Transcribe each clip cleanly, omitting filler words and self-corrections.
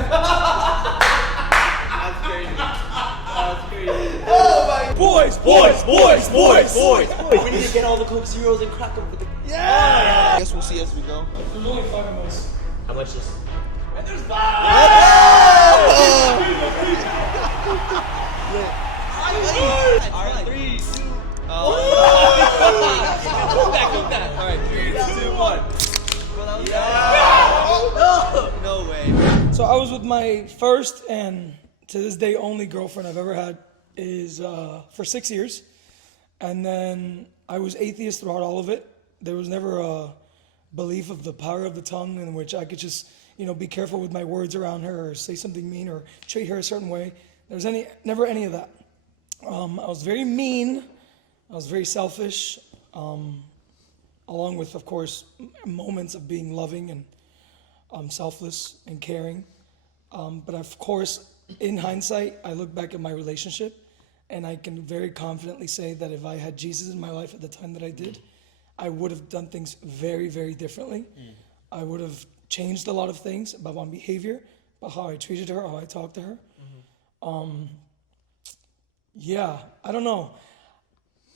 That's crazy. That's crazy. Oh my. Boys. We need to get all the Coke Zeros and crack them with the. Yeah. I guess we'll see as we go. There's only 5 of us. How much is? And there's 5! Alright, 3, 2. All right, 3, 2, 1. No way. So I was with my first and to this day only girlfriend I've ever had is for 6 years. And then I was atheist throughout all of it. There was never a belief of the power of the tongue in which I could just, be careful with my words around her or say something mean or treat her a certain way. There was never any of that. I was very mean. I was very selfish, along with, of course, moments of being loving and selfless and caring. But of course, in hindsight, I look back at my relationship and I can very confidently say that if I had Jesus in my life at the time that I did, I would have done things very, very differently. I would have changed a lot of things about my behavior, about how I treated her, how I talked to her. Yeah, I don't know.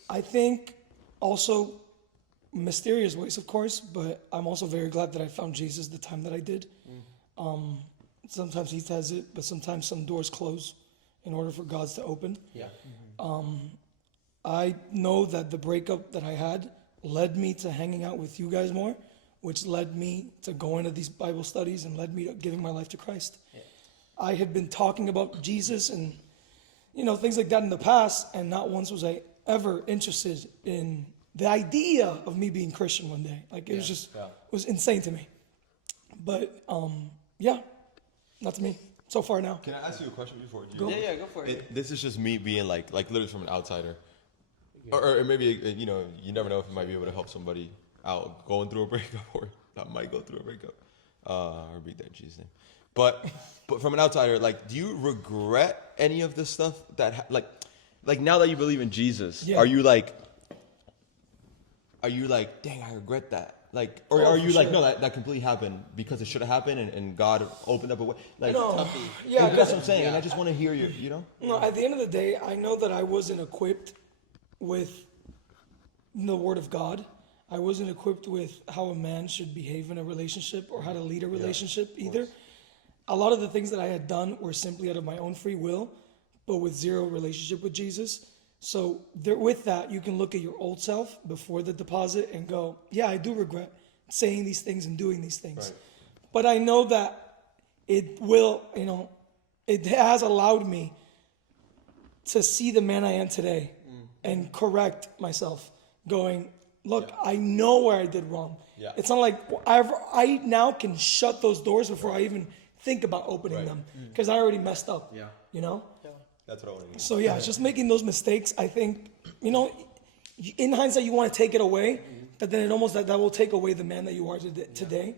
I think also mysterious ways, of course, but I'm also very glad that I found Jesus the time that I did. Sometimes he says it, but sometimes some doors close in order for God's to open. Yeah. I know that the breakup that I had led me to hanging out with you guys more, which led me to going to these Bible studies and led me to giving my life to Christ. Yeah. I had been talking about Jesus and things like that in the past, and not once was I ever interested in the idea of me being Christian one day. Like it was just it was insane to me. But that's me so far now. Can I ask you a question before you? Go. Yeah, go for it. This is just me being like literally from an outsider, or maybe you never know if you might be able to help somebody out going through a breakup or that might go through a breakup. Or read that in Jesus' name. But from an outsider, like, do you regret any of this stuff that like now that you believe in Jesus, are you like, dang, I regret that? Like, or are you like, sure. no, that completely happened because it should have happened and God opened up a way? Like, No, yeah, that's what I'm saying. And I just want to hear you. No, at the end of the day, I know that I wasn't equipped with the Word of God. I wasn't equipped with how a man should behave in a relationship or how to lead a relationship either. A lot of the things that I had done were simply out of my own free will, but with zero relationship with Jesus. So with that, you can look at your old self before the deposit and go, yeah, I do regret saying these things and doing these things. Right. But I know that it will, it has allowed me to see the man I am today and correct myself going, look, I know where I did wrong. Yeah. It's not like I now can shut those doors before I even think about opening them because I already messed up. Yeah. That's what I want to hear. So it's just making those mistakes. I think, in hindsight, you want to take it away, but then it almost that will take away the man that you are today.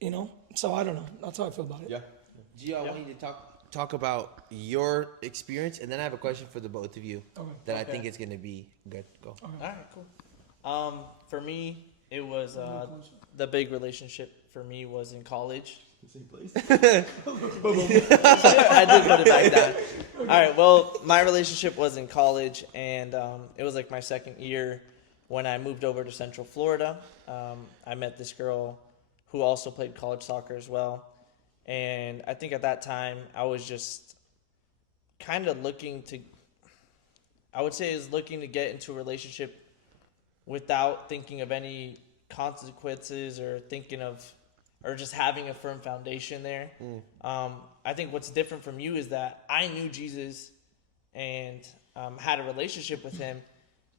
Yeah. So I don't know. That's how I feel about it. Yeah. Gio, I want you to talk about your experience, and then I have a question for the both of you that I think is going to be good. Go. All right, cool. For me, it was the big relationship for me was in college. Same place. I did put it back down. All right, well, my relationship was in college, and it was like my second year when I moved over to Central Florida. I met this girl who also played college soccer as well. And I think at that time, I was just kind of looking to get into a relationship without thinking of any consequences or just having a firm foundation there. I think what's different from you is that I knew Jesus and had a relationship with him,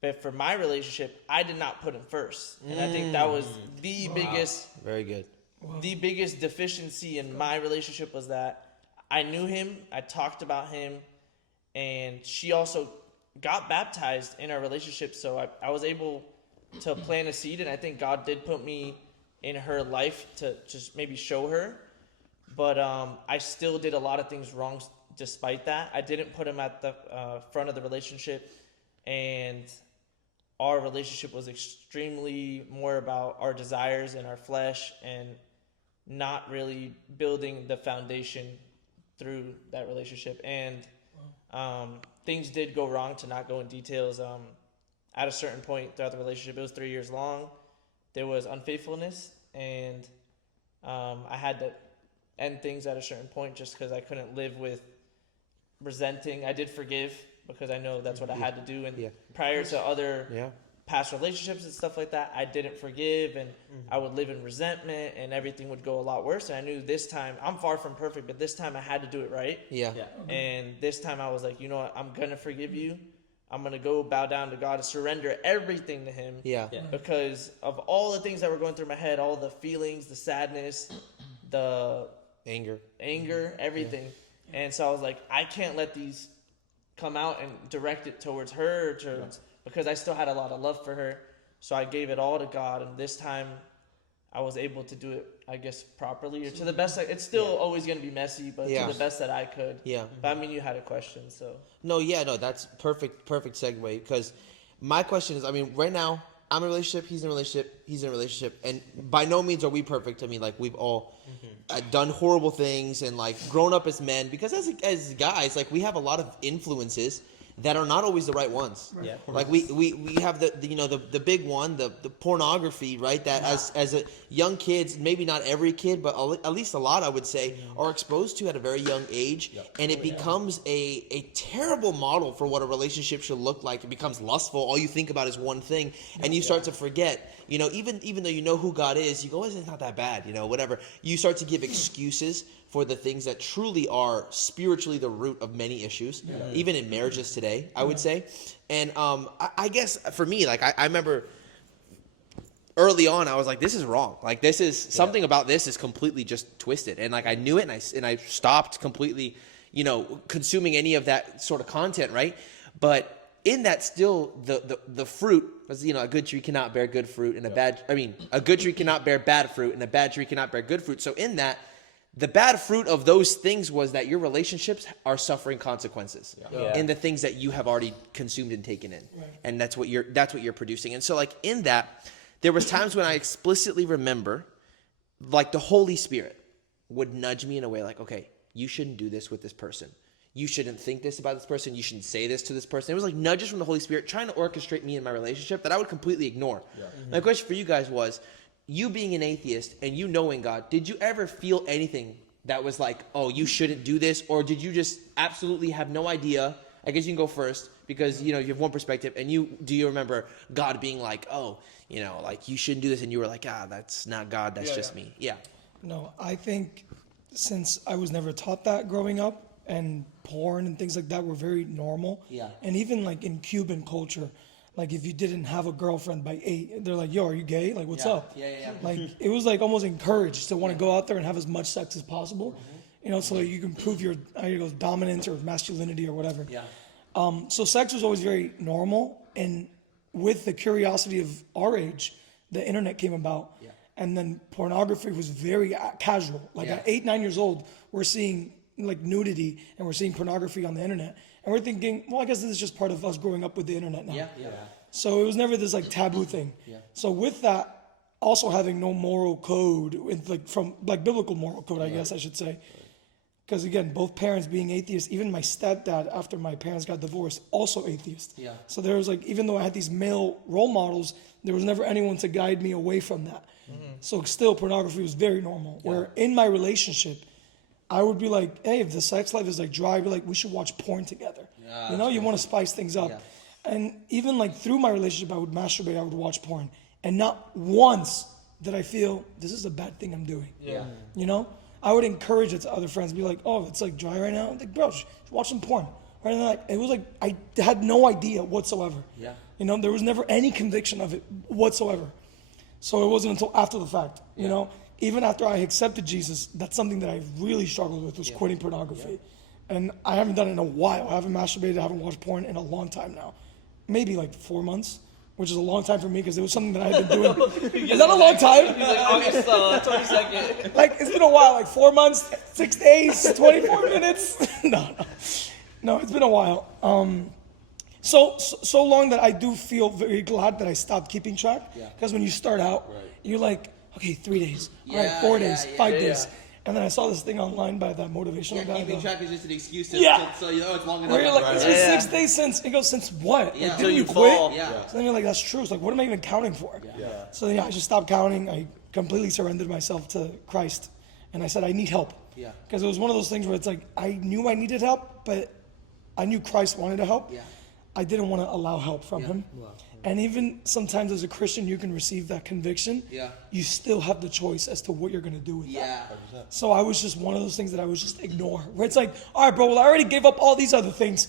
but for my relationship, I did not put him first. And I think that was the biggest... Very good. The biggest deficiency in my relationship was that I knew him, I talked about him, and she also got baptized in our relationship, so I was able to plant a seed, and I think God did put me in her life to just maybe show her, but I still did a lot of things wrong despite that. I didn't put him at the front of the relationship, and our relationship was extremely more about our desires and our flesh and not really building the foundation through that relationship, and things did go wrong. To not go in details, at a certain point throughout the relationship, it was 3 years long, there was unfaithfulness, and I had to end things at a certain point just because I couldn't live with resenting. I did forgive because I know that's what I had to do, and prior to other past relationships and stuff like that, I didn't forgive, and I would live in resentment, and everything would go a lot worse. And I knew this time, I'm far from perfect, but this time I had to do it right. And this time I was like, you know what, I'm gonna forgive you. I'm gonna go bow down to God and surrender everything to Him. Because of all the things that were going through my head, all the feelings, the sadness, the anger, everything. And so I was like, I can't let these come out and direct it towards her, because I still had a lot of love for her. So I gave it all to God, and this time I was able to do it, I guess, properly, or to the best. It's still always going to be messy, but to the best that I could. But I mean, you had a question, so. No, that's perfect segue, because my question is, I mean, right now, I'm in a relationship, he's in a relationship, and by no means are we perfect. I mean, like, we've all done horrible things and, like, grown up as men, because as guys, like, we have a lot of influences that are not always the right ones. Like we have the big one, the pornography, right? That as a young kids, maybe not every kid, but at least a lot, I would say, are exposed to at a very young age, and it becomes a terrible model for what a relationship should look like. It becomes lustful. All you think about is one thing, and you start to forget. You know, even though you know who God is, you go, it's not that bad. You know, whatever. You start to give excuses for the things that truly are spiritually the root of many issues, even in marriages today, I would say. And I guess for me, like, I remember early on, I was like, this is wrong. Like, this is something about this is completely just twisted. And like, I knew it, and I stopped completely, consuming any of that sort of content, right? But in that, still the fruit, a good tree cannot bear good fruit, and a good tree cannot bear bad fruit, and a bad tree cannot bear good fruit. So in that, the bad fruit of those things was that your relationships are suffering consequences in the things that you have already consumed and taken in, and that's what you're producing. And so, like, in that, there was times when I explicitly remember, like, the Holy Spirit would nudge me in a way, like, okay, you shouldn't do this with this person. You shouldn't think this about this person. You shouldn't say this to this person. It was like nudges from the Holy Spirit trying to orchestrate me in my relationship that I would completely ignore. My question for you guys was, you being an atheist and you knowing God, did you ever feel anything that was like, oh, you shouldn't do this? Or did you just absolutely have no idea? I guess you can go first, because, you have one perspective. And do you remember God being like, oh, like, you shouldn't do this? And you were like, that's not God. That's just me. No, I think since I was never taught that growing up, and porn and things like that were very normal. And even like in Cuban culture, like, if you didn't have a girlfriend by 8, they're like, yo, are you gay? Like, what's up? Like, it was like almost encouraged to want to go out there and have as much sex as possible, so that you can prove your dominance or masculinity or whatever. So sex was always very normal. And with the curiosity of our age, the internet came about. And then pornography was very casual. Like, at 8, 9 years old, we're seeing, like, nudity, and we're seeing pornography on the internet. And we're thinking, well, I guess this is just part of us growing up with the internet now. So it was never this, like, taboo thing. So with that, also having no moral code, from biblical moral code, I guess I should say. Because again, both parents being atheists, even my stepdad, after my parents got divorced, also atheist. So there was, like, even though I had these male role models, there was never anyone to guide me away from that. So still, pornography was very normal. Where in my relationship, I would be like, hey, if the sex life is, like, dry, I'd be like, we should watch porn together. You want to spice things up. And even, like, through my relationship, I would masturbate, I would watch porn. And not once did I feel, this is a bad thing I'm doing. I would encourage it to other friends, be like, oh, it's, like, dry right now. I'm like, bro, watch some porn. Right? And like, it was like, I had no idea whatsoever. There was never any conviction of it whatsoever. So it wasn't until after the fact, even after I accepted Jesus, that's something that I really struggled with, was quitting pornography. And I haven't done it in a while. I haven't masturbated, I haven't watched porn in a long time now. Maybe like 4 months, which is a long time for me, because it was something that I had been doing. Is that a long time? He's like, August 22nd. Like, it's been a while, like 4 months, 6 days, 24 minutes. No, it's been a while. So long that I do feel very glad that I stopped keeping track. Because when you start out, you're like, okay, 3 days, all right, 4 days, 5 days. And then I saw this thing online by that motivational guy. Keeping track is just an excuse Yeah. you know it's long enough. Where you're like, it's been Yeah. 6 days since. He goes, since what? Yeah. Like, Till didn't you you quit? fall. Yeah. So then you're like, that's true. It's like, what am I even counting for? Yeah. So yeah, I just stopped counting. I completely surrendered myself to Christ. And I said, I need help. Yeah. Because it was one of those things where it's like, I knew I needed help, but I knew Christ wanted to help. Yeah. I didn't want to allow help from him. Wow. And even sometimes as a Christian, you can receive that conviction. Yeah. You still have the choice as to what you're going to do with that. Yeah. So I was just one of those things that I would just ignore. Where it's like, all right, bro, well, I already gave up all these other things.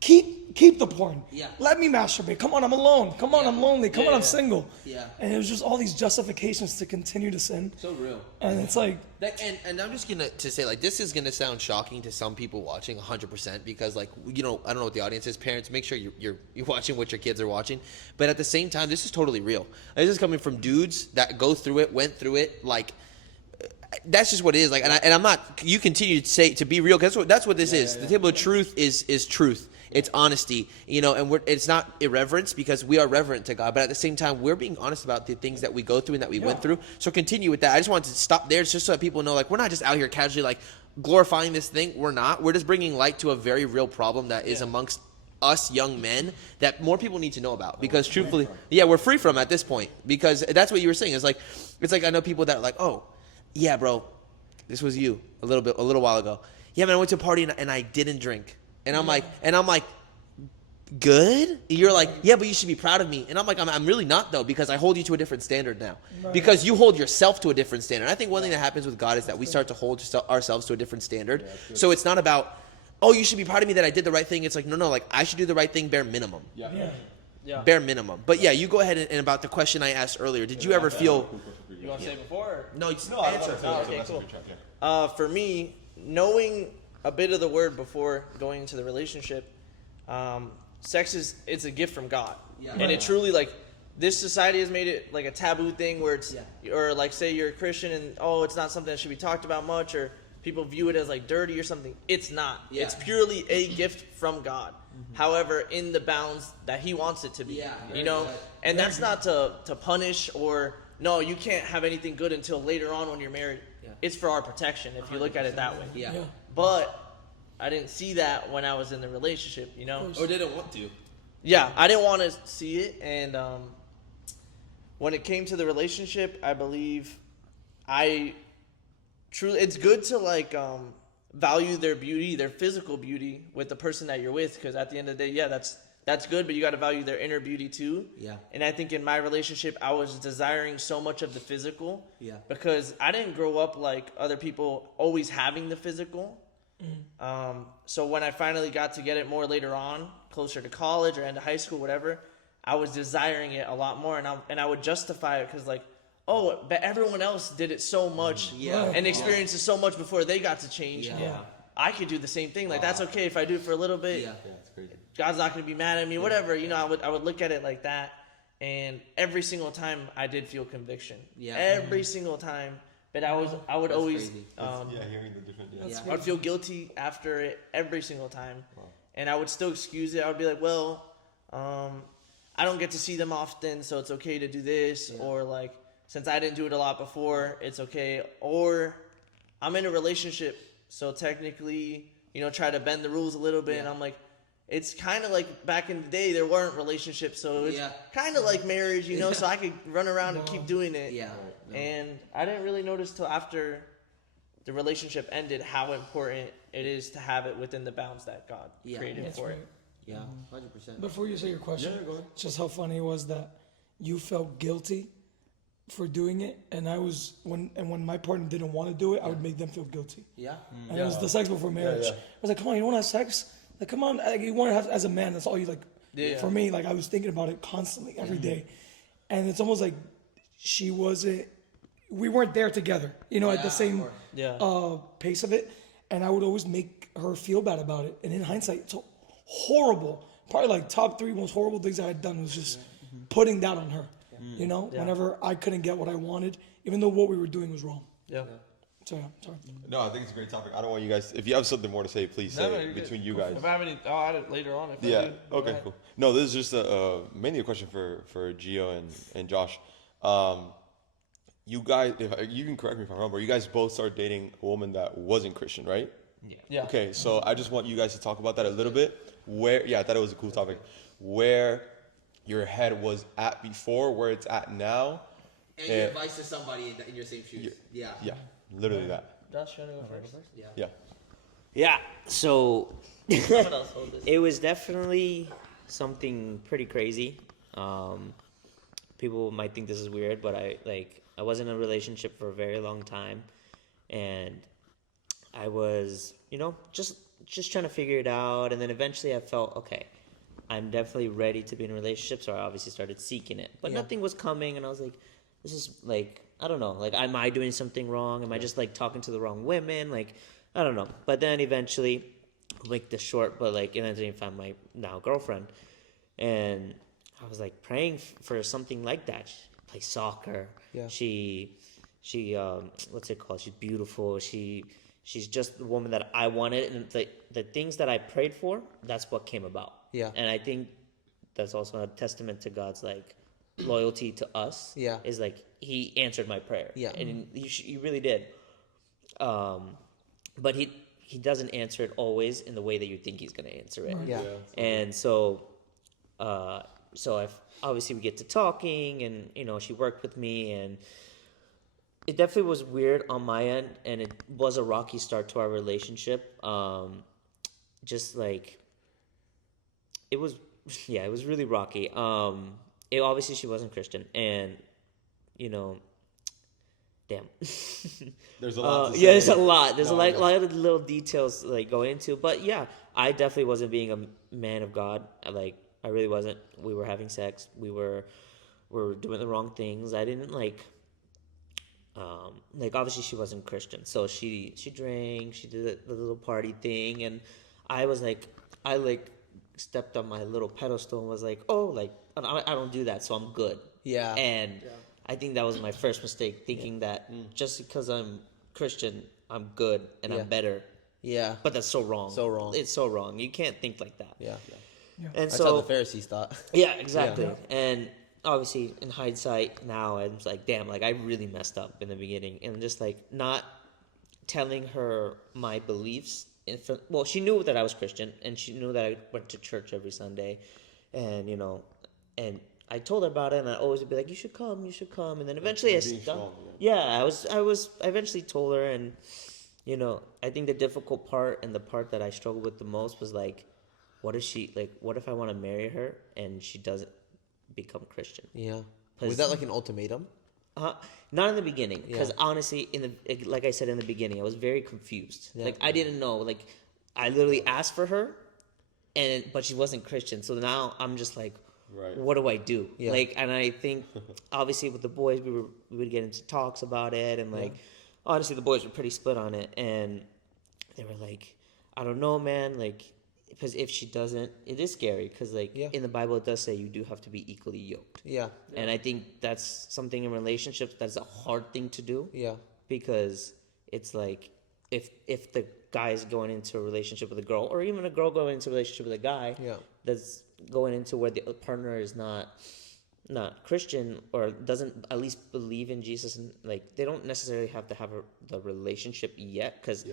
Keep the porn. Yeah. Let me masturbate. Come on, I'm alone. Come on, I'm lonely. Come on, I'm single. Yeah. And it was just all these justifications to continue to sin. So real. And it's like, And I'm just gonna say like this is gonna sound shocking to some people watching 100% because like I don't know what the audience is. Parents, make sure you're watching what your kids are watching. But at the same time, this is totally real. This is coming from dudes that go through it, went through it, like. That's just what it is. Like, and I'm not. You continue to say to be real because that's what this is. The table of truth is truth. It's honesty, and it's not irreverence because we are reverent to God. But at the same time, we're being honest about the things that we go through and that we went through. So continue with that. I just wanted to stop there just so that people know, like, we're not just out here casually like glorifying this thing. We're not. We're just bringing light to a very real problem that is amongst us young men that more people need to know about because truthfully, we're free from at this point because that's what you were saying. It's like I know people that are like, oh. Yeah, bro, this was you a little while ago. Yeah, man, I went to a party and I didn't drink. And I'm like, good? You're like, yeah, but you should be proud of me. And I'm like, I'm really not though, because I hold you to a different standard now. Because you hold yourself to a different standard. I think one thing that happens with God is that we start to hold ourselves to a different standard. So it's not about, oh, you should be proud of me that I did the right thing. It's like, no, like I should do the right thing bare minimum. Yeah. Bare minimum. But yeah, you go ahead and about the question I asked earlier. Did you ever feel? You want to say it before? Or? No, just No, I answer. Oh, okay, cool. For me, knowing a bit of the word before going into the relationship, sex it's a gift from God, and it truly like this society has made it like a taboo thing where it's or like say you're a Christian and it's not something that should be talked about much or people view it as like dirty or something. It's not. Yeah. It's purely a gift from God. However, in the bounds that He wants it to be, and that's not to punish or. No, you can't have anything good until later on when you're married. Yeah. It's for our protection if you look at it that way. Yeah. But I didn't see that when I was in the relationship, Or didn't want to. Yeah, I didn't want to see it. And when it came to the relationship, I believe it's good to like value their beauty, their physical beauty with the person that you're with. Because at the end of the day, that's good, but you got to value their inner beauty too. Yeah. And I think in my relationship, I was desiring so much of the physical. Yeah. Because I didn't grow up like other people always having the physical. So when I finally got to get it more later on, closer to college or into high school, whatever, I was desiring it a lot more. And I would justify it because like, oh, but everyone else did it so much and experienced it so much before they got to change. Yeah. I could do the same thing. Like, that's okay if I do it for a little bit. Yeah. It's crazy. God's not going to be mad at me, whatever. I would look at it like that. And every single time I did feel conviction. Yeah. Every single time. But I would always, crazy. Hearing the different. I would feel guilty after it every single time. Wow. And I would still excuse it. I would be like, well, I don't get to see them often, so it's okay to do this. Yeah. Or like, since I didn't do it a lot before, it's okay. Or I'm in a relationship, so technically, try to bend the rules a little bit. And I'm like, it's kind of like back in the day, there weren't relationships, so it's kind of like marriage, so I could run around and keep doing it. Yeah. No. And I didn't really notice till after the relationship ended how important it is to have it within the bounds that God created for it. Yeah, 100%. Before you say your question, just how funny it was that you felt guilty for doing it, and when my partner didn't want to do it, I would make them feel guilty. Yeah. And it was the sex before marriage. I was like, come on, you don't want to have sex? Like, come on, you want to have as a man. That's all you like. Yeah. For me, like I was thinking about it constantly every day, and it's almost like we weren't there together, at the same pace of it, and I would always make her feel bad about it. And in hindsight, it's horrible. Probably like top 3 most horrible things I had done was just putting that on her. Whenever I couldn't get what I wanted, even though what we were doing was wrong. Yeah. So, sorry. No, I think it's a great topic. I don't want you guys, if you have something more to say, please say it between you guys. If I have any, I'll add it later on. If I do. Okay, cool. No, this is just mainly a question for Gio and Josh. you guys, you can correct me if I'm wrong, but you guys both started dating a woman that wasn't Christian, right? Yeah. Okay, so I just want you guys to talk about that a little bit. I thought it was a cool topic. Where your head was at before, where it's at now. And your advice to somebody in your same shoes. Yeah. Yeah, literally that. Josh, you want to go first? Yeah. Yeah, so Someone else hold this. it was definitely something pretty crazy. People might think this is weird, but I was in a relationship for a very long time, and I was, just trying to figure it out. And then eventually I felt, okay, I'm definitely ready to be in a relationship. So I obviously started seeking it, but nothing was coming. And I was like, this is like, I don't know, like, am I doing something wrong? Am I just like talking to the wrong women? Like, I don't know. But then eventually, like the short, but like, eventually I found my now girlfriend. And I was like praying for something like that. She plays soccer. Yeah. She what's it called? She's beautiful. She's just the woman that I wanted, and the things that I prayed for, that's what came about. Yeah. And I think that's also a testament to God's like loyalty to us. Yeah. Is like He answered my prayer. Yeah. And He really did. But He doesn't answer it always in the way that you think He's gonna answer it. Yeah. And so I've obviously we get to talking, and she worked with me, and it definitely was weird on my end, and it was a rocky start to our relationship. Just like it was really rocky. Obviously she wasn't Christian, and damn. There's a lot to say. Yeah, there's a lot. There's a lot of little details like going into, but yeah, I definitely wasn't being a man of God. I really wasn't. We were having sex. We were doing the wrong things. I didn't obviously she wasn't Christian, so she drank. She did the little party thing, and I was like, stepped on my little pedestal and was like, oh, like I don't do that, so I'm good. Yeah. And I think that was my first mistake, thinking that just because I'm Christian, I'm good and I'm better. Yeah. But that's so wrong. So wrong. It's so wrong. You can't think like that. Yeah. And That's so how the Pharisees thought. yeah, exactly. Yeah. And obviously, in hindsight, now I'm like, damn, like I really messed up in the beginning, and just like not telling her my beliefs. Well, she knew that I was Christian, and she knew that I went to church every Sunday, and and I told her about it, and I always would be like, you should come, and then eventually I eventually told her, and I think the difficult part and the part that I struggled with the most was like, what if I want to marry her and she doesn't become Christian? Yeah. Was that like an ultimatum? Not in the beginning, because honestly, like I said in the beginning, I was very confused. Yeah. Like I didn't know. Like I literally asked for her, but she wasn't Christian. So now I'm just like, what do I do? Yeah. And I think obviously with the boys, we would get into talks about it, and honestly, the boys were pretty split on it, and they were like, I don't know, man, because if she doesn't, it is scary, because in the Bible it does say you do have to be equally yoked. Yeah. And I think that's something in relationships that's a hard thing to do. Yeah. Because it's like if the guy is going into a relationship with a girl, or even a girl going into a relationship with a guy, that's going into where the partner is not Christian, or doesn't at least believe in Jesus, and they don't necessarily have to have the relationship yet, because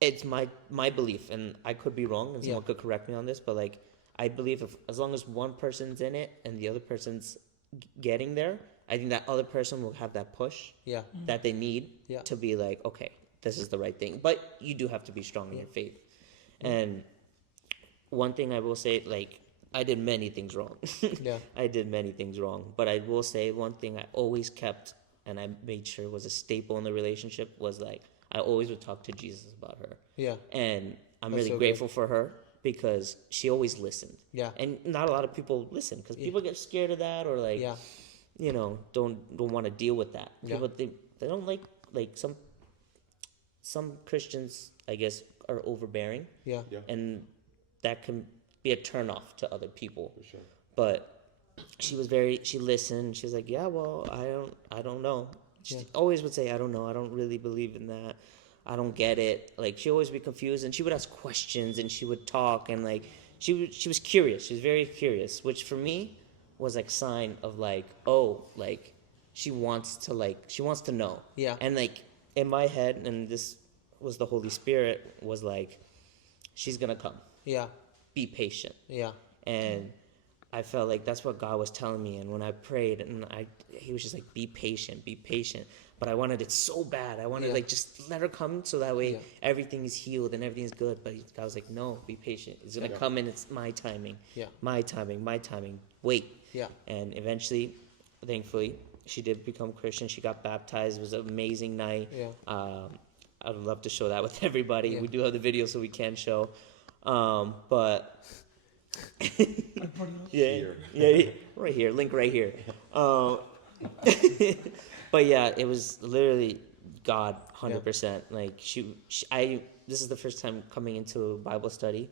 it's my belief, and I could be wrong, and someone could correct me on this, but I believe as long as one person's in it and the other person's getting there, I think that other person will have that push that they need to be like, okay, this is the right thing. But you do have to be strong in your faith. And one thing I will say, I did many things wrong. I did many things wrong. But I will say one thing I always kept, and I made sure was a staple in the relationship, was I always would talk to Jesus about her. Yeah. And I'm really grateful for her, because she always listened. Yeah. And not a lot of people listen, because people get scared of that, or don't want to deal with that. People they don't like some Christians, I guess, are overbearing. Yeah. And that can be a turnoff to other people. For sure. But she listened. She was like, yeah, well, I don't know. She always would say, I don't know. I don't really believe in that. I don't get it. She always be confused, and she would ask questions, and she would talk, and she was curious. She was very curious, which for me was sign of she wants to know. Yeah. And like in my head, and this was the Holy Spirit, was like, she's gonna come. Yeah. Be patient. Yeah. And I felt like that's what God was telling me. And when I prayed, and he was just like, be patient. But I wanted it so bad. I wanted like just let her come so that way everything is healed and everything is good. But God was like, no, be patient. It's gonna come and it's my timing. Yeah. My timing. Wait. Yeah. And eventually, thankfully, she did become Christian. She got baptized. It was an amazing night. Yeah. I'd love to show that with everybody. Yeah. We do have the video, so we can show. But yeah, right here, link right here. But yeah, it was literally God, 100%. Like this is the first time coming into Bible study,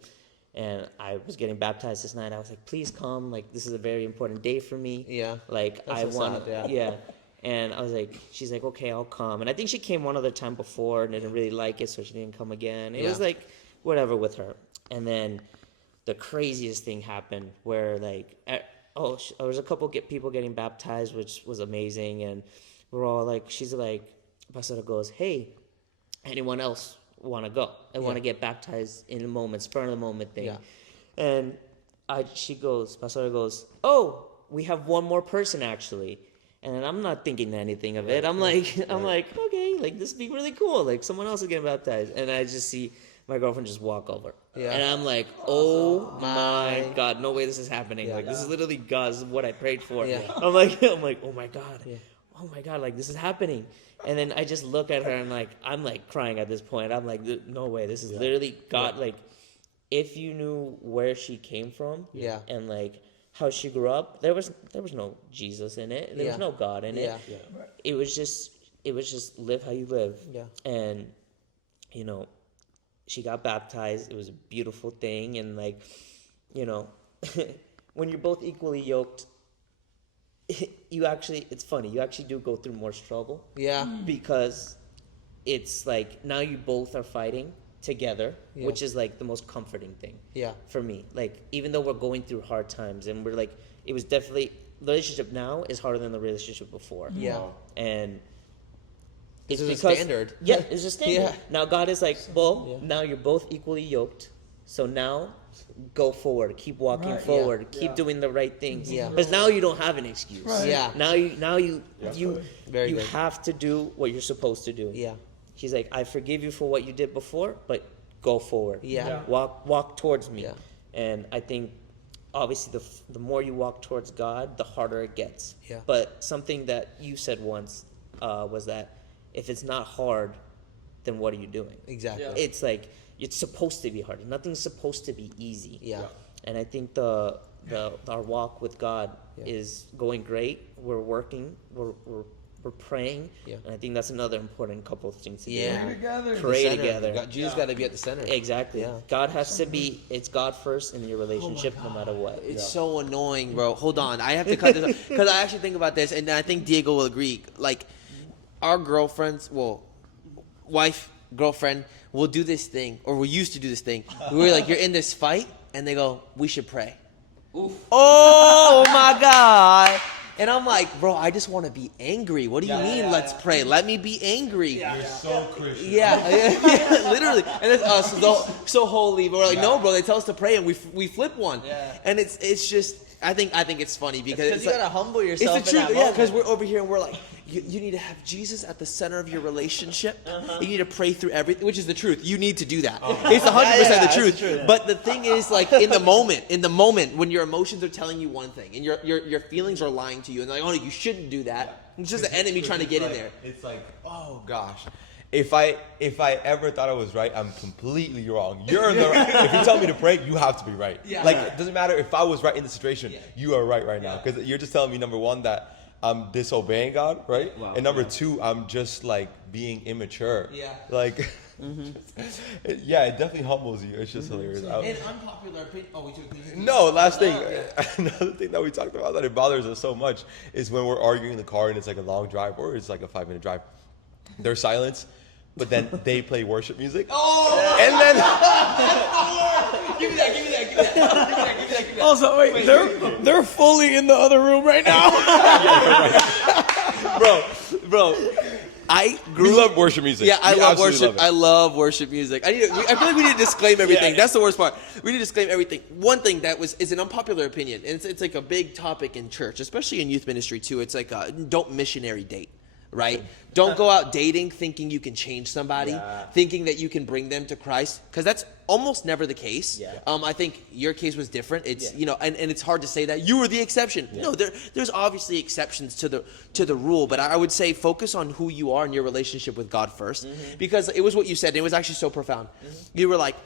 and I was getting baptized this night. I was like, please come. Like, this is a very important day for me. Yeah. Like, That's I so want. sad, Yeah. And I was like, she's like, okay, I'll come. And I think she came one other time before and didn't really like it, so she didn't come again. It was like, whatever with her. And then the craziest thing happened where, like, there was a couple people getting baptized, which was amazing. And we're all like, she's like, Pastor goes, hey, anyone else want to go? I want to get baptized in a moment, spur of the moment thing. Yeah. And Pastor goes, oh, we have one more person actually. And I'm not thinking anything of it. I'm like, okay, like this would be really cool. Like someone else is getting baptized, and I just see my girlfriend just walk over, and I'm like, oh my God, no way this is happening. Like this is literally God. This is what I prayed for. Yeah. I'm like, oh my God, like this is happening. And then I just look at her and I'm like crying at this point. I'm like, no way, this is literally God. Like, if you knew where she came from, and like how she grew up, there was no Jesus in it. There was no God in it. Yeah. It was just live how you live. Yeah. And she got baptized. It was a beautiful thing. And like, when you're both equally yoked, it's funny. You actually do go through more struggle. Yeah. Because it's like now you both are fighting together, which is like the most comforting thing for me. Like, even though we're going through hard times, and we're like, it was definitely, the relationship now is harder than the relationship before. And it's because a standard. It's a standard. Now God is like, well, now you're both equally yoked, so now go forward, keep walking forward, keep doing the right things. Because now you don't have an excuse. Now you have to do what you're supposed to do. He's like, I forgive you for what you did before, but go forward. Walk towards me. And I think, obviously, the more you walk towards God, the harder it gets. But something that you said once was that if it's not hard, then what are you doing? Exactly. It's like, it's supposed to be hard. Nothing's supposed to be easy. And I think our walk with God is going great. We're working. We're praying, and I think that's another important couple of things to do. Pray together. Jesus got to be at the center. Exactly. God has to be. It's God first in your relationship, no matter what. It's so annoying, bro. Hold on, I have to cut this because I actually think about this, and I think Diego will agree. Like, our girlfriends, wife, girlfriend, will do this thing, or we used to do this thing. We were like, you're in this fight, and they go, we should pray. Oof. Oh my God. And I'm like, bro, I just want to be angry. What do you mean, let's pray? Let me be angry. You're so Christian. Literally. And it's us, so holy. But we're like, no, bro, they tell us to pray, and we flip one. And it's just, I think it's funny because it's you got to humble yourself. It's the truth, because we're over here and we're like, you need to have Jesus at the center of your relationship. You need to pray through everything, which is the truth. You need to do that. It's 100% the truth. But the thing is, like, in the moment when your emotions are telling you one thing and your feelings are lying to you, and they're like, oh, you shouldn't do that. It's just the enemy trying to get in there. It's like, oh gosh. If I ever thought I was right, I'm completely wrong. You're in the right. If you tell me to pray, you have to be right. It doesn't matter if I was right in the situation. You are right now, because you're just telling me, number one, that I'm disobeying God, right? Wow. And number two, I'm just like being immature. Like, it definitely humbles you. It's just hilarious. And unpopular opinion. Oh, we took. No, last thing. Another thing that we talked about that it bothers us so much is when we're arguing in the car and it's like a long drive or it's like a 5-minute drive. There's silence, but then they play worship music. And then give me that. Also, wait, they're fully in the other room right now. bro. I grew We love worship music. Yeah, I We love absolutely worship. love it. I love worship music. I feel like we need to disclaim everything. That's the worst part. We need to disclaim everything. One thing that is an unpopular opinion, and it's like a big topic in church, especially in youth ministry too. It's like don't missionary date. Right? Don't go out dating thinking you can change somebody, thinking that you can bring them to Christ, because that's almost never the case. Yeah. I think your case was different. It's and it's hard to say that you were the exception. No, there's obviously exceptions to the rule, but I would say focus on who you are in your relationship with God first, because it was what you said. And it was actually so profound. You were like,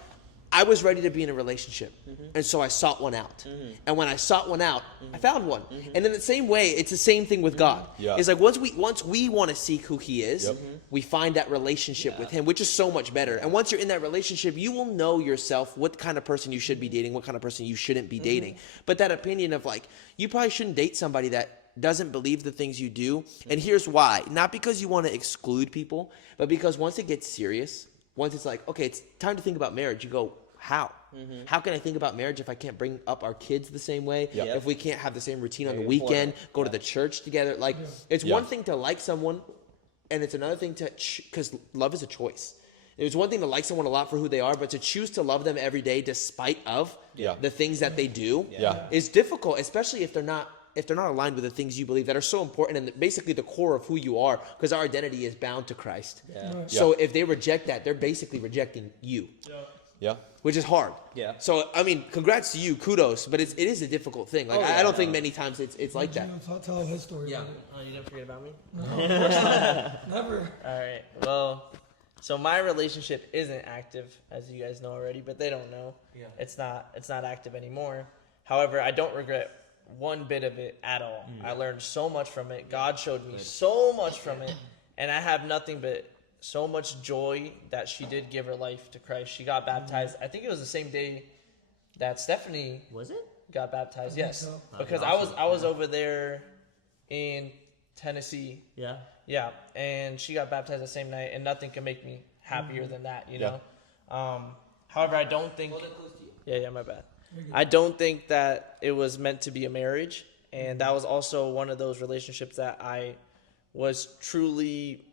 I was ready to be in a relationship, and so I sought one out. And when I sought one out, I found one. And in the same way, it's the same thing with God. Yeah. It's like once we want to seek who He is, we find that relationship with Him, which is so much better. And once you're in that relationship, you will know yourself what kind of person you should be dating, what kind of person you shouldn't be dating. But that opinion of like, you probably shouldn't date somebody that doesn't believe the things you do. And here's why. Not because you want to exclude people, but because once it gets serious, once it's like, okay, it's time to think about marriage, you go, how? How can I think about marriage if I can't bring up our kids the same way? Yeah. If we can't have the same routine on the weekend, go to the church together? Like, it's one thing to like someone, and it's another thing to, because love is a choice. It's one thing to like someone a lot for who they are, but to choose to love them every day despite of the things that they do is difficult, especially if they're not aligned with the things you believe that are so important and basically the core of who you are, because our identity is bound to Christ. So if they reject that, they're basically rejecting you. Yeah. Which is hard. Yeah. So I mean, congrats to you, kudos, but it is a difficult thing. Like I don't think many times it's like that. Tell his story. Yeah. Oh, you didn't forget about me? Never. All right. Well, so my relationship isn't active, as you guys know already, but they don't know. Yeah. It's not active anymore. However, I don't regret one bit of it at all. I learned so much from it. God showed me so much from it, and I have nothing but so much joy that she did give her life to Christ. She got baptized. I think it was the same day that Stephanie got baptized. Yes, so. Because I was over there in Tennessee. Yeah. Yeah, and she got baptized the same night, and nothing can make me happier than that, you know. However, I don't think. Yeah, my bad. I don't think that it was meant to be a marriage, and that was also one of those relationships that I was truly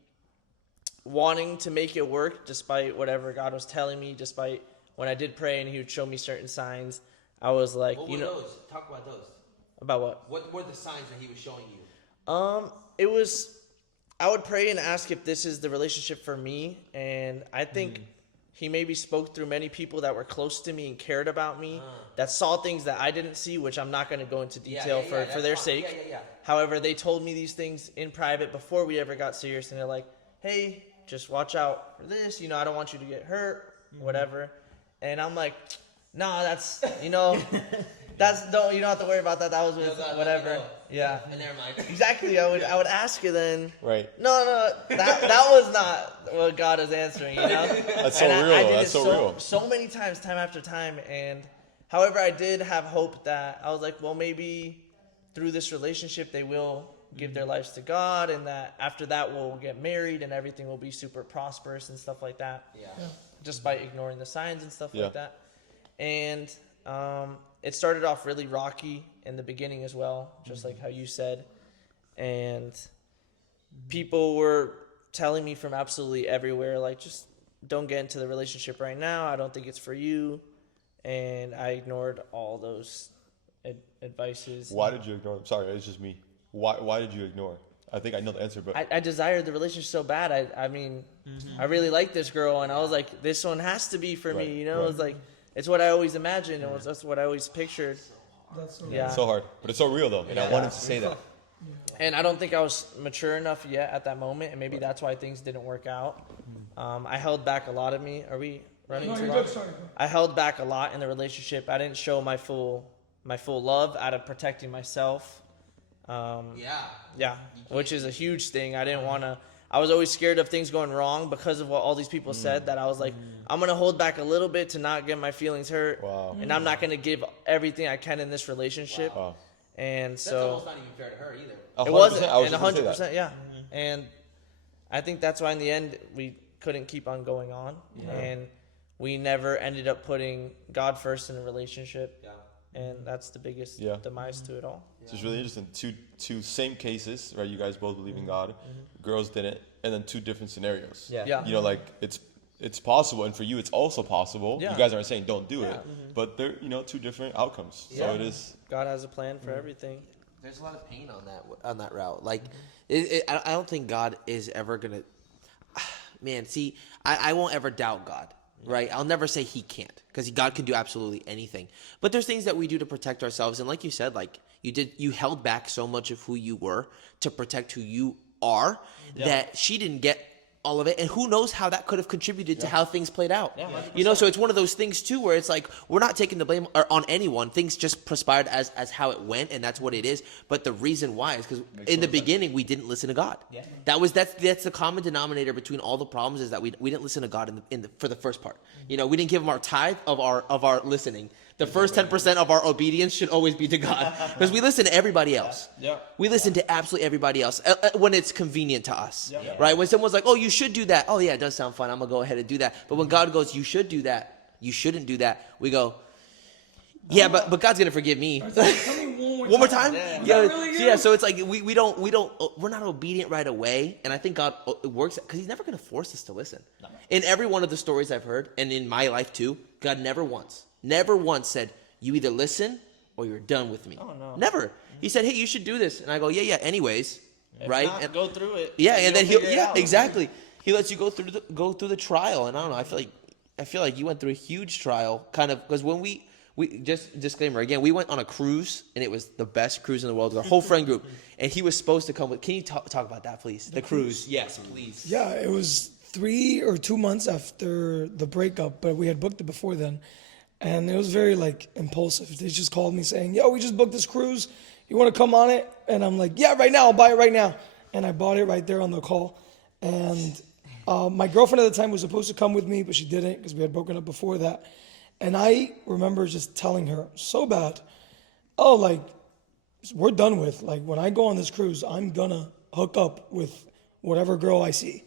wanting to make it work, despite whatever God was telling me, despite when I did pray and He would show me certain signs. I was like, What were those? Talk about those. About what? What were the signs that He was showing you? It was, I would pray and ask if this is the relationship for me, and I think He maybe spoke through many people that were close to me and cared about me, that saw things that I didn't see, which I'm not going to go into detail for their sake. However, they told me these things in private before we ever got serious, and they're like, hey, just watch out for this, I don't want you to get hurt, whatever. And I'm like, no, that's, that's, don't, you don't have to worry about that. That was with whatever. Yeah. Never mind. Exactly. I would ask you then. Right. No, that was not what God is answering, That's so and real. I did That's it so real. so many times, time after time. And however, I did have hope that I was like, well, maybe through this relationship, they will give their lives to God, and that after that we'll get married and everything will be super prosperous and stuff like that. Just by ignoring the signs and stuff like that. And it started off really rocky in the beginning as well, just like how you said. And people were telling me from absolutely everywhere, like, just don't get into the relationship right now. I don't think it's for you. And I ignored all those advices. Why did you ignore them? Sorry, it's just me. Why did you ignore? I think I know the answer, but I desired the relationship so bad. I mean, I really liked this girl, and I was like, this one has to be for me. It was like, it's what I always imagined. That's what I always pictured. That's so it's so hard. But it's so real though, and I wanted to say that. And I don't think I was mature enough yet at that moment, and maybe that's why things didn't work out. I held back a lot of me. Are we running too long? I held back a lot in the relationship. I didn't show my full love out of protecting myself. Which is a huge thing. I didn't want to. I was always scared of things going wrong because of what all these people said, that I was like, I'm going to hold back a little bit to not get my feelings hurt. Wow. And I'm not going to give everything I can in this relationship. Wow. And so. That's almost not even fair to her either. It wasn't. I was And just gonna say 100%, yeah. And I think that's why in the end we couldn't keep on going on. And we never ended up putting God first in a relationship. and that's the biggest demise to it all. So it's really interesting. Two same cases, right? You guys both believe in God. Girls didn't, and then two different scenarios. Yeah. You know, like it's possible, and for you, it's also possible. Yeah. You guys aren't saying don't do it, but they're two different outcomes. So it is. God has a plan for everything. There's a lot of pain on that route. Like, I don't think God is ever gonna. Man, see, I won't ever doubt God, right? I'll never say He can't, because God can do absolutely anything. But there's things that we do to protect ourselves, and like you said, like you held back so much of who you were to protect who you are that she didn't get all of it, and who knows how that could have contributed to how things played out. So it's one of those things too where it's like we're not taking the blame on anyone. Things just transpired as how it went, and that's what it is. But the reason why is because in the beginning we didn't listen to God. That's the common denominator between all the problems, is that we didn't listen to God for the first part. We didn't give Him our tithe of our listening. The first 10% of our obedience should always be to God, because we listen to everybody else. We listen to absolutely everybody else when it's convenient to us, right? When someone's like, "Oh, you should do that." Oh, yeah, it does sound fun. I'm gonna go ahead and do that. But when God goes, "You should do that. You shouldn't do that," we go, "Yeah, but God's gonna forgive me." Tell me One more time? Yeah. So it's like we're not obedient right away, and I think God works because He's never gonna force us to listen. In every one of the stories I've heard, and in my life too, God never once said, "You either listen or you're done with me." Oh, no. Never. He said, "Hey, you should do this," and I go, "Yeah, anyways." Right? Not, and go through it. Yeah, and then exactly. He lets you go through the trial, and I don't know. I feel like you went through a huge trial, kind of, because when we just disclaimer again, we went on a cruise, and it was the best cruise in the world with our whole friend group, and he was supposed to come with. Can you talk about that, please? The cruise, yes, please. Yeah, it was 3 or 2 months after the breakup, but we had booked it before then. And it was very, impulsive. They just called me saying, "Yo, we just booked this cruise. You want to come on it?" And I'm like, "Yeah, right now. I'll buy it right now." And I bought it right there on the call. And my girlfriend at the time was supposed to come with me, but she didn't because we had broken up before that. And I remember just telling her so bad, "Oh, we're done with. When I go on this cruise, I'm going to hook up with whatever girl I see,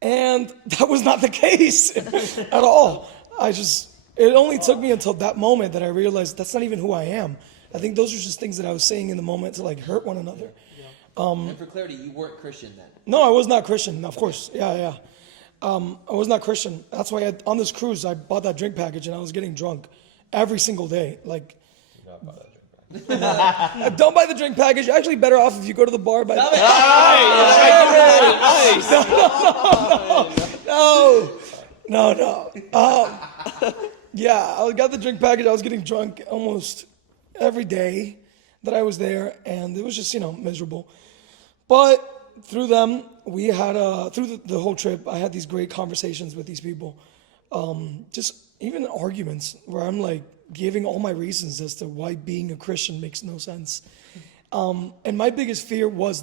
And that was not the case at all. It only took me until that moment that I realized that's not even who I am. I think those are just things that I was saying in the moment to hurt one another. And for clarity, you weren't Christian then? No, I was not Christian. Of course, yeah. I was not Christian. That's why on this cruise I bought that drink package, and I was getting drunk every single day. Don't buy the drink package. You're actually better off if you go to the bar. No. Yeah, I got the drink package. I was getting drunk almost every day that I was there, and it was just, miserable. But through them, we had, through the whole trip, I had these great conversations with these people. Just even arguments where I'm giving all my reasons as to why being a Christian makes no sense. And my biggest fear was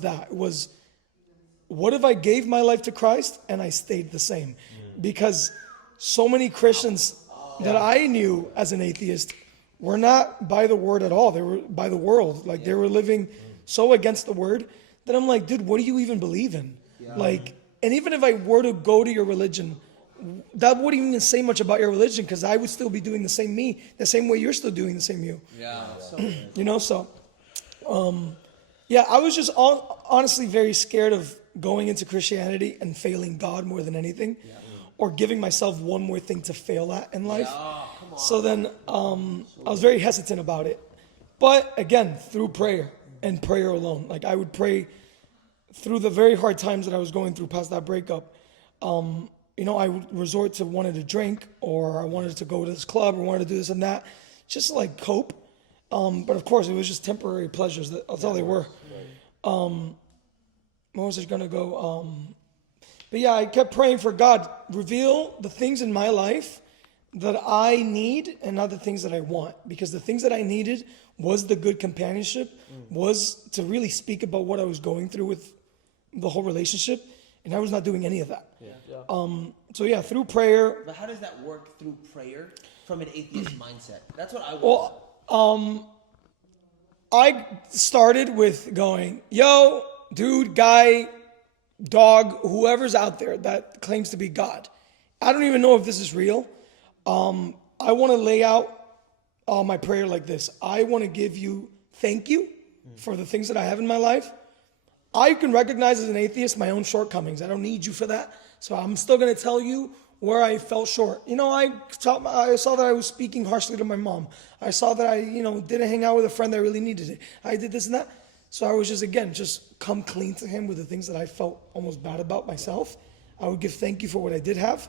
what if I gave my life to Christ and I stayed the same? Because so many Christians that I knew as an atheist were not by the word at all. They were by the world. They were living so against the word that I'm like, dude, what do you even believe in? And even if I were to go to your religion, that wouldn't even say much about your religion, because I would still be doing the same me, the same way you're still doing the same you. Yeah. I was just honestly very scared of going into Christianity and failing God more than anything, or giving myself one more thing to fail at in life. So then I was very hesitant about it. But again, through prayer and prayer alone, I would pray through the very hard times that I was going through past that breakup. I would resort to wanting to drink, or I wanted to go to this club, or wanted to do this and that, just to cope. But of course, it was just temporary pleasures. That's all they were. Where was I going to go? But yeah, I kept praying for God, reveal the things in my life that I need and not the things that I want. Because the things that I needed was the good companionship, was to really speak about what I was going through with the whole relationship. And I was not doing any of that. Through prayer. But how does that work through prayer from an atheist mindset? That's what I want. Well, I started with going, "Yo, dude, guy, dog, whoever's out there that claims to be God, I don't even know if this is real. I want to lay out my prayer like this. I want to give you thank you for the things that I have in my life. I can recognize as an atheist my own shortcomings. I don't need you for that. So I'm still going to tell you where I fell short. I saw that I was speaking harshly to my mom. I saw that I, didn't hang out with a friend that really needed it. I did this and that. So I was just come clean to him with the things that I felt almost bad about myself. I would give thank you for what I did have.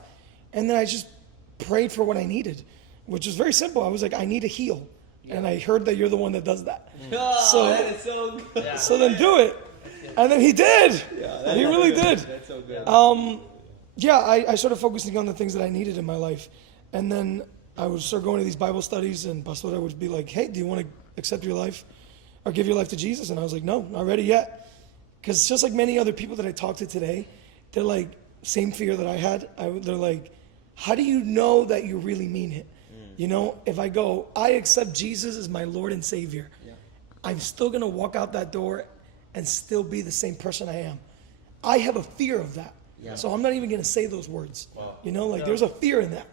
And then I just prayed for what I needed, which is very simple. I was like, I need to heal. Yeah. And I heard that you're the one that does that. Oh, that is so good. Yeah. So then do it. And then he did. Yeah, he really did. That's so good. I started focusing on the things that I needed in my life. And then I would start going to these Bible studies, and Pastora would be like, hey, do you want to accept your life or give your life to Jesus? And I was like, no, not ready yet. Because just like many other people that I talked to today, they're like, same fear that I had. They're like, how do you know that you really mean it? If I go, I accept Jesus as my Lord and Savior, I'm still going to walk out that door and still be the same person I am. I have a fear of that. Yeah. So I'm not even going to say those words. Wow. There's a fear in that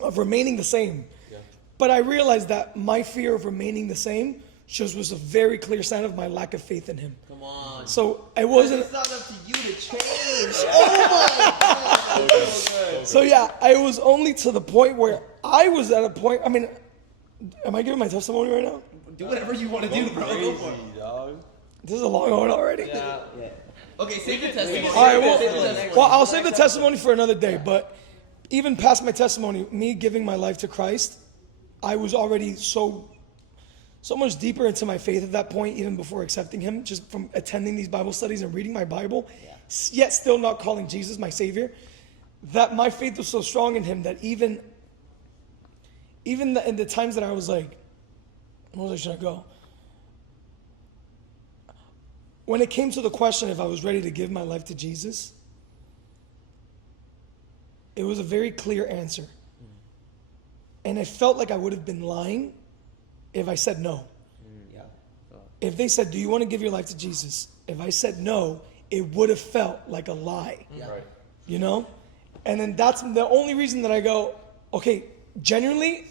of remaining the same. Yeah. But I realized that my fear of remaining the same just was a very clear sign of my lack of faith in him. Come on. So it wasn't. It's not up to you to change. Oh my God. So yeah, I was only to the point where I was at a point. I mean, am I giving my testimony right now? Do whatever you want to do, bro. Go for it. Dog. This is a long one already. Yeah. Okay, save the testimony. All right, well, I'll save the testimony for another day. But even past my testimony, me giving my life to Christ, I was already so much deeper into my faith at that point, even before accepting Him, just from attending these Bible studies and reading my Bible, yet still not calling Jesus my Savior, that my faith was so strong in Him that even in the times that I was like, where should I go? When it came to the question if I was ready to give my life to Jesus, it was a very clear answer. And it felt like I would have been lying if I said no. If they said, do you want to give your life to Jesus? If I said no, it would have felt like a lie. Yeah. Right. And then that's the only reason that I go, okay, genuinely,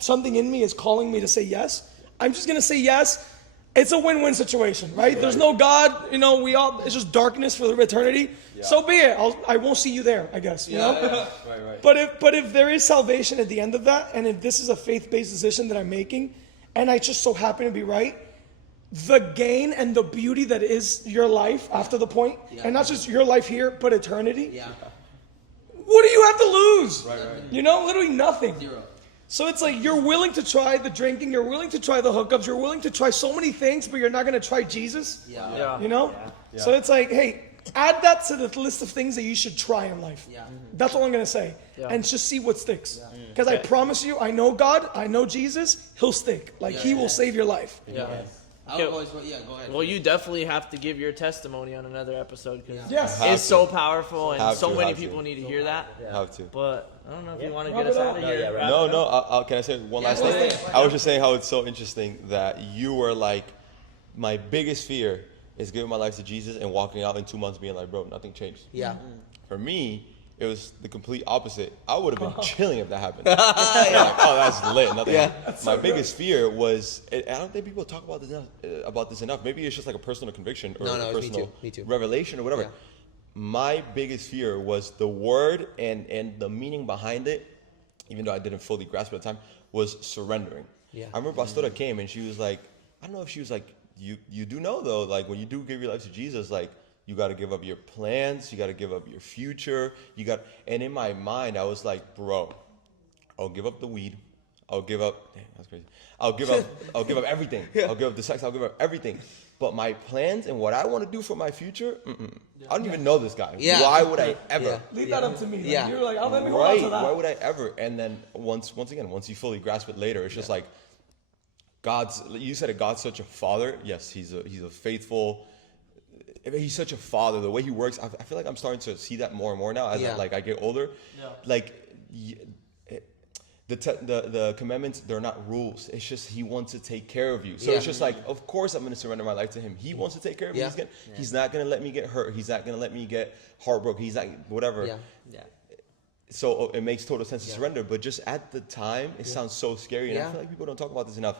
something in me is calling me to say yes. I'm just going to say yes. It's a win-win situation, right? There's no God, it's just darkness for eternity. Yeah. So be it. I won't see you there, I guess, you know? Yeah. Right. But if there is salvation at the end of that, and if this is a faith-based decision that I'm making, and I just so happen to be right, the gain and the beauty that is your life after the point, and not just your life here, but eternity. Yeah. What do you have to lose? Right. Literally nothing. Zero. So it's like you're willing to try the drinking, you're willing to try the hookups, you're willing to try so many things, but you're not going to try Jesus. Yeah. Yeah. So it's like, hey, add that to the list of things that you should try in life. Yeah. That's all I'm going to say. Yeah. And just see what sticks. Because I promise you, I know God, I know Jesus, He'll stick. He will save your life. Yeah. I would always, go ahead. Well, you definitely have to give your testimony on another episode because yes. It's so powerful and so many people need to hear that. Have to. But I don't know if you want to get us out of here. No. Can I say one last thing? I was just saying how it's so interesting that you were like, my biggest fear is giving my life to Jesus and walking out in 2 months being like, bro, nothing changed. Yeah. For me, it was the complete opposite. I would have been chilling if that happened. That's lit. Nothing. Yeah. My biggest fear was, I don't think people talk about this enough. Maybe it's just like a personal conviction or a personal me too. revelation or whatever. Yeah. My biggest fear was the word and the meaning behind it, even though I didn't fully grasp it at the time, was surrendering. Yeah. I remember Pastora came and she was like, I don't know if she was like, you do know though, like when you do give your life to Jesus, like, you got to give up your plans. You got to give up your future. And in my mind, I was like, bro, I'll give up the weed. I'll give up, damn, that's crazy. I'll give up everything. Yeah. I'll give up the sex. I'll give up everything. But my plans and what I want to do for my future, I don't even know this guy. Yeah. Why would I ever? Yeah. Leave that up to me. Yeah. You're like, I'll let me hold on to that. Why would I ever? And then once you fully grasp it later, it's just like, you said it, God's such a father. Yes, he's a faithful. He's such a father. The way he works, I feel like I'm starting to see that more and more now as I get older. Yeah. Like the commandments, they're not rules. It's just he wants to take care of you. So it's just like, of course I'm going to surrender my life to him. He wants to take care of me. He's not going to let me get hurt. He's not going to let me get heartbroken. He's not whatever. Yeah. So it makes total sense to surrender, but just at the time, it sounds so scary. And I feel like people don't talk about this enough.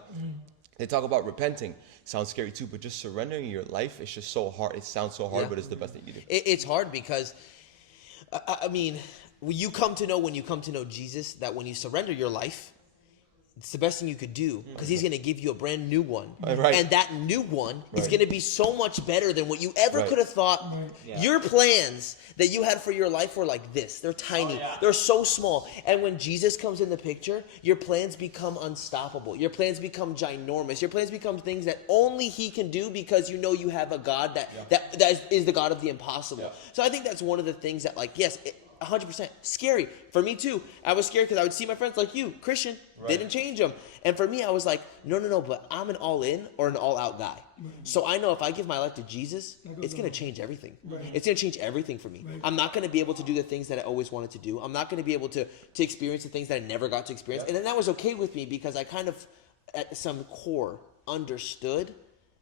They talk about repenting. Sounds scary too, but just surrendering your life, it's just so hard. It sounds so hard, but it's the best thing you do. It's hard because, I mean, when you come to know Jesus, that when you surrender your life, it's the best thing you could do because he's going to give you a brand new one. Right. And that new one is going to be so much better than what you ever could have thought. Your plans that you had for your life were like this. They're tiny. They're so small. And when Jesus comes in the picture, your plans become unstoppable. Your plans become ginormous. Your plans become things that only he can do because you know you have a God that is the God of the impossible. So I think that's one of the things that, like, yes, 100% scary for me too. I was scared because I would see my friends like you, Christian, didn't change them, and for me I was like, no, but I'm an all-in or an all-out guy. So I know if I give my life to Jesus, it's gonna change everything. It's gonna change everything for me. I'm not gonna be able to do the things that I always wanted to do. I'm not gonna be able to experience the things that I never got to experience, and then that was okay with me because I kind of, at some core, understood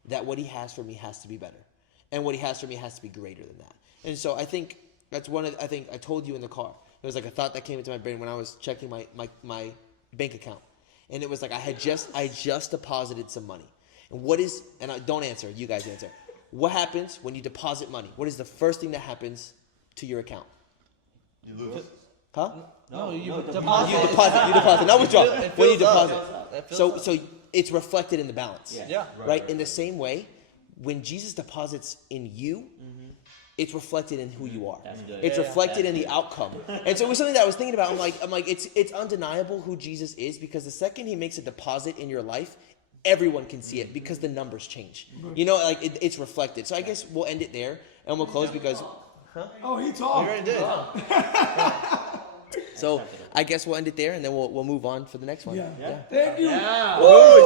that what he has for me has to be better, and what he has for me has to be greater than that. And so I think. That's I think I told you in the car. It was like a thought that came into my brain when I was checking my bank account. And it was like I just deposited some money. And don't answer, you guys answer. What happens when you deposit money? What is the first thing that happens to your account? You lose. Huh? No, you You deposit, not withdraw. When you deposit. So it's reflected in the balance. Yeah. Right? In the same way, when Jesus deposits in you, it's reflected in who you are. It's reflected in the outcome. And so it was something that I was thinking about. I'm like, it's undeniable who Jesus is because the second he makes a deposit in your life, everyone can see it because the numbers change. You know, like it's reflected. So I guess we'll end it there and we'll close because. Oh, he talked. You already did. So I guess we'll end it there and then we'll move on for the next one. Thank you. Boys.